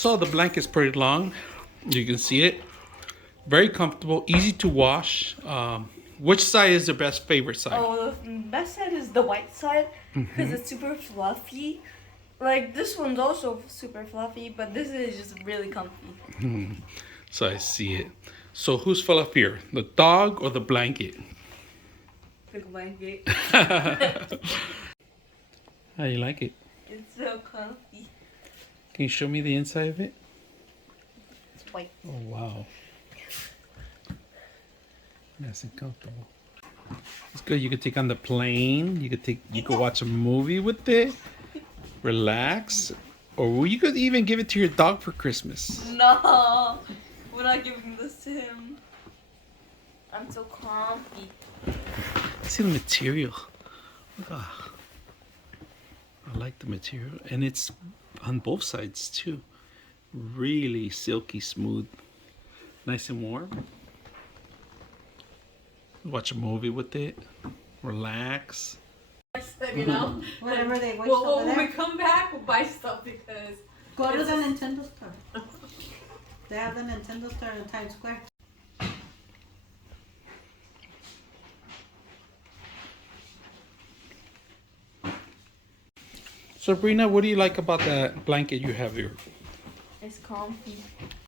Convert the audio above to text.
So the blanket's pretty long. You can see it. Very comfortable, easy to wash. Which side is the best favorite side? Oh, the best side is the white side because it's super fluffy. Like this one's also super fluffy, but this is just really comfy. So I see it. So who's fluffier, the dog or the blanket? The blanket. How you like it? It's so comfy. Can you show me the inside of it? It's white. Oh wow. Nice and comfortable. It's good. You could take on the plane. You could watch a movie with it. Relax. Or you could even give it to your dog for Christmas. No, we're not giving this to him. I'm so comfy. See the material. I like the material. And it's on both sides too. Really silky smooth. Nice and warm. Watch a movie with it. Relax. You know, Whatever they wish well, over when we there. come back, we'll buy stuff because Go to the Nintendo store. They have the Nintendo store in Times Square. Sabrina, what do you like about that blanket you have here? It's comfy.